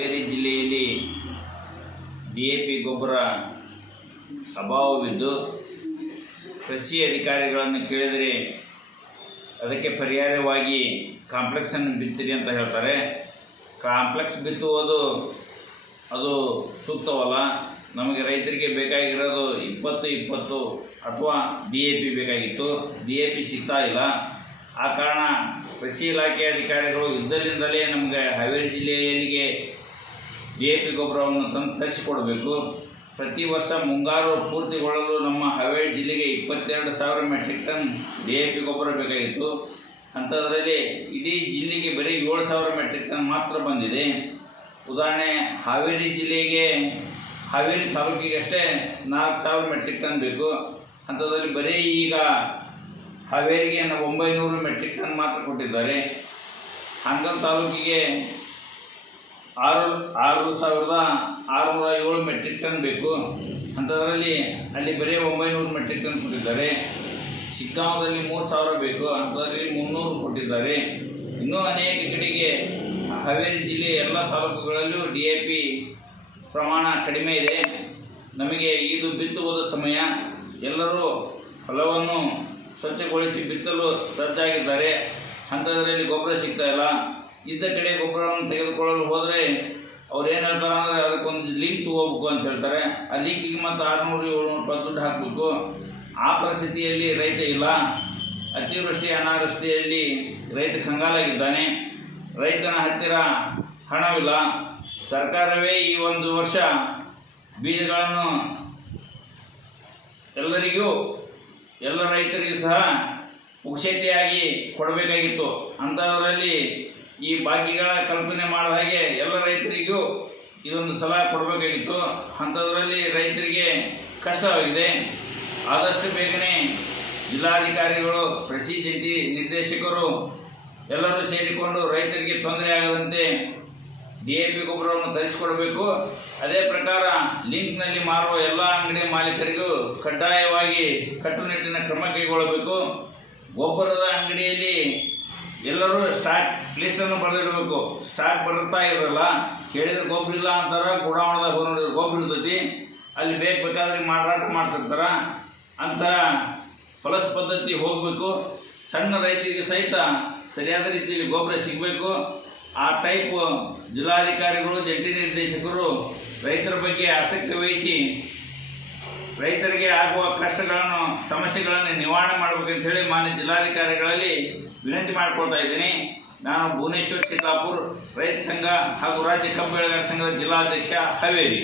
ಹಾವೇರಿ ಜಿಲ್ಲೆಯಲ್ಲಿ D A P ಗೊಬ್ಬರ ಅಭಾವವಿದ್ದು ಕೃಷಿ ಅಧಿಕಾರಿಗಳನ್ನು ಕೇಳಿದರೆ ಅದಕ್ಕೆ ಪರ್ಯಾಯವಾಗಿ ಕಾಂಪ್ಲೆಕ್ಸನ್ನು ಬಿತ್ತಿರಿ ಅಂತ ಹೇಳ್ತಾರೆ. ಕಾಂಪ್ಲೆಕ್ಸ್ ಬಿತ್ತುವುದು ಅದು ಸೂಕ್ತವಲ್ಲ. ನಮಗೆ ರೈತರಿಗೆ ಬೇಕಾಗಿರೋದು ಇಪ್ಪತ್ತು ಇಪ್ಪತ್ತು ಅಥವಾ ಡಿ ಎ ಪಿ ಬೇಕಾಗಿತ್ತು. ಡಿ ಎ ಪಿ ಸಿಗ್ತಾ ಇಲ್ಲ. ಆ ಕಾರಣ ಕೃಷಿ ಇಲಾಖೆ ಅಧಿಕಾರಿಗಳು ಇದ್ದಲ್ಲಿಂದಲೇ ನಮಗೆ ಹಾವೇರಿ ಜಿಲ್ಲೆಯಲ್ಲಿಗೆ ಡಿ ಎ ಪಿ ಗೊಬ್ಬರವನ್ನು ತಂದು ತರಿಸಿಕೊಡಬೇಕು. ಪ್ರತಿ ವರ್ಷ ಮುಂಗಾರು ಪೂರ್ತಿಗೊಳ್ಳಲು ನಮ್ಮ ಹಾವೇರಿ ಜಿಲ್ಲೆಗೆ ಇಪ್ಪತ್ತೆರಡು ಸಾವಿರ metric ton D A P ಗೊಬ್ಬರ ಬೇಕಾಗಿತ್ತು. ಅಂಥದ್ರಲ್ಲಿ ಇಡೀ ಜಿಲ್ಲೆಗೆ ಬರೀ ಏಳು ಸಾವಿರ ಮೆಟ್ರಿಕ್ ಟನ್ ಮಾತ್ರ ಬಂದಿದೆ. ಉದಾಹರಣೆ, ಹಾವೇರಿ ಜಿಲ್ಲೆಗೆ, ಹಾವೇರಿ ತಾಲೂಕಿಗಷ್ಟೇ ನಾಲ್ಕು ಸಾವಿರ ಮೆಟ್ರಿಕ್ ಟನ್ ಬೇಕು. ಅಂಥದ್ರಲ್ಲಿ ಬರೀ ಈಗ ಹಾವೇರಿಗೆ ಒಂಬೈನೂರು ಮೆಟ್ರಿಕ್ ಟನ್ ಮಾತ್ರ ಕೊಟ್ಟಿದ್ದಾರೆ. ಹಂಗನ್ ತಾಲೂಕಿಗೆ ಆರು ಆರು ಸಾವಿರದ ಆರುನೂರ ಏಳು ಮೆಟ್ರಿಕ್ ಟನ್ ಬೇಕು. ಅಂಥದ್ರಲ್ಲಿ ಅಲ್ಲಿ ಬರೀ ಒಂಬೈನೂರು ಮೆಟ್ರಿಕ್ ಟನ್ ಕೊಟ್ಟಿದ್ದಾರೆ. ಶಿಗ್ಗಾಂವದಲ್ಲಿ ಮೂರು ಸಾವಿರ ಬೇಕು. ಅಂಥದ್ರಲ್ಲಿ ಮುನ್ನೂರು ಕೊಟ್ಟಿದ್ದಾರೆ. ಇನ್ನೂ ಅನೇಕ ಕಡೆಗೆ ಹಾವೇರಿ ಜಿಲ್ಲೆಯ ಎಲ್ಲ ತಾಲೂಕುಗಳಲ್ಲೂ ಡಿ ಎ ಪಿ ಪ್ರಮಾಣ ಕಡಿಮೆ ಇದೆ. ನಮಗೆ ಇದು ಬಿತ್ತುವುದ ಸಮಯ ಎಲ್ಲರೂ ಹೊಲವನ್ನು ಸ್ವಚ್ಛಗೊಳಿಸಿ ಬಿತ್ತಲು ಸಜ್ಜಾಗಿದ್ದಾರೆ. ಅಂಥದ್ರಲ್ಲಿ ಗೊಬ್ಬರ ಸಿಗ್ತಾ ಇಲ್ಲ. ಇದ್ದ ಕಡೆ ಗೊಬ್ಬರವನ್ನು ತೆಗೆದುಕೊಳ್ಳಲು ಹೋದರೆ ಅವ್ರು ಏನು ಹೇಳ್ತಾರೆ ಅಂದರೆ ಅದಕ್ಕೊಂದು ಲಿಂಕ್ ತಗೋಬೇಕು ಅಂತ ಹೇಳ್ತಾರೆ. ಆ ಲಿಂಕಿಗೆ ಮತ್ತು ಆರುನೂರು, ಏಳ್ನೂರು ರೂಪಾಯಿ ದುಡ್ಡು ಹಾಕಬೇಕು. ಆ ಪರಿಸ್ಥಿತಿಯಲ್ಲಿ ರೈತ ಇಲ್ಲ. ಅತಿವೃಷ್ಟಿ, ಅನಾವೃಷ್ಟಿಯಲ್ಲಿ ರೈತ ಕಂಗಾಲಾಗಿದ್ದಾನೆ. ರೈತನ ಹತ್ತಿರ ಹಣವಿಲ್ಲ. ಸರ್ಕಾರವೇ ಈ ಒಂದು ವರ್ಷ ಬೀಜಗಳನ್ನು ಎಲ್ಲರಿಗೂ, ಎಲ್ಲ ರೈತರಿಗೂ ಸಹ ಉಕ್ಷೇಟಿಯಾಗಿ ಕೊಡಬೇಕಾಗಿತ್ತು. ಅಂಥವರಲ್ಲಿ ಈ ಭಾಗ್ಯಗಳ ಕಲ್ಪನೆ ಮಾಡಿದ ಹಾಗೆ ಎಲ್ಲ ರೈತರಿಗೂ ಇದೊಂದು ಸಲಹೆ ಕೊಡಬೇಕಾಗಿತ್ತು. ಅಂಥದ್ರಲ್ಲಿ ರೈತರಿಗೆ ಕಷ್ಟವಾಗಿದೆ. ಆದಷ್ಟು ಬೇಗನೆ ಜಿಲ್ಲಾಧಿಕಾರಿಗಳು ಕೃಷಿ ನಿರ್ದೇಶಕರು ಎಲ್ಲರೂ ಸೇರಿಕೊಂಡು ರೈತರಿಗೆ ತೊಂದರೆ ಆಗದಂತೆ ಡಿ ಎ ಪಿ ಗೊಬ್ಬರವನ್ನು ತರಿಸಿಕೊಡಬೇಕು. ಅದೇ ಪ್ರಕಾರ ಲಿಂಕ್ನಲ್ಲಿ ಮಾರುವ ಎಲ್ಲ ಅಂಗಡಿ ಮಾಲೀಕರಿಗೂ ಕಡ್ಡಾಯವಾಗಿ ಕಟ್ಟುನಿಟ್ಟಿನ ಕ್ರಮ ಕೈಗೊಳ್ಳಬೇಕು. ಗೊಬ್ಬರದ ಅಂಗಡಿಯಲ್ಲಿ ಎಲ್ಲರೂ ಸ್ಟಾಕ್ ಲಿಸ್ಟನ್ನು ಬರೆದಿಡಬೇಕು ಸ್ಟಾಕ್ ಬರುತ್ತಾ ಇರಲ್ಲ. ಕೇಳಿದ್ರೆ ಗೊಬ್ಬರ ಇಲ್ಲ ಅಂತಾರೆ, ಗುಡಾವಣದಾಗ ಹೋಗಿ ನೋಡಿದ್ರೆ ಗೊಬ್ಬರ ಇರ್ತೈತಿ. ಅಲ್ಲಿ ಬೇಕು ಬೇಕಾದ್ರೆ ಮಾರಾಟ ಮಾಡ್ತಿರ್ತಾರ. ಅಂತ ಫಲಸ್ ಪದ್ಧತಿ ಹೋಗಬೇಕು. ಸಣ್ಣ ರೈತರಿಗೆ ಸಹಿತ ಸರಿಯಾದ ರೀತಿಯಲ್ಲಿ ಗೊಬ್ಬರ ಸಿಗಬೇಕು. ಆ ಟೈಪ್ ಜಿಲ್ಲಾಧಿಕಾರಿಗಳು, ಜಂಟಿ ನಿರ್ದೇಶಕರು ರೈತರ ಬಗ್ಗೆ ಆಸಕ್ತಿ ವಹಿಸಿ ರೈತರಿಗೆ ಆಗುವ ಕಷ್ಟಗಳನ್ನು ಸಮಸ್ಯೆಗಳನ್ನು ನಿವಾರಣೆ ಮಾಡಬೇಕಂತ ಹೇಳಿ ಮಾನ್ಯ ಜಿಲ್ಲಾಧಿಕಾರಿಗಳಲ್ಲಿ ವಿನಂತಿ ಮಾಡಿಕೊಳ್ತಾ ಇದ್ದೀನಿ. ನಾನು ಭುವನೇಶ್ವರ್, ಸಿದ್ದಾಪುರ್ ರೈತ ಸಂಘ ಹಾಗೂ ರಾಜ್ಯ ಕಬ್ಬು ಬೆಳೆಗಾರ ಸಂಘದ ಜಿಲ್ಲಾಧ್ಯಕ್ಷ ಹಾವೇರಿ.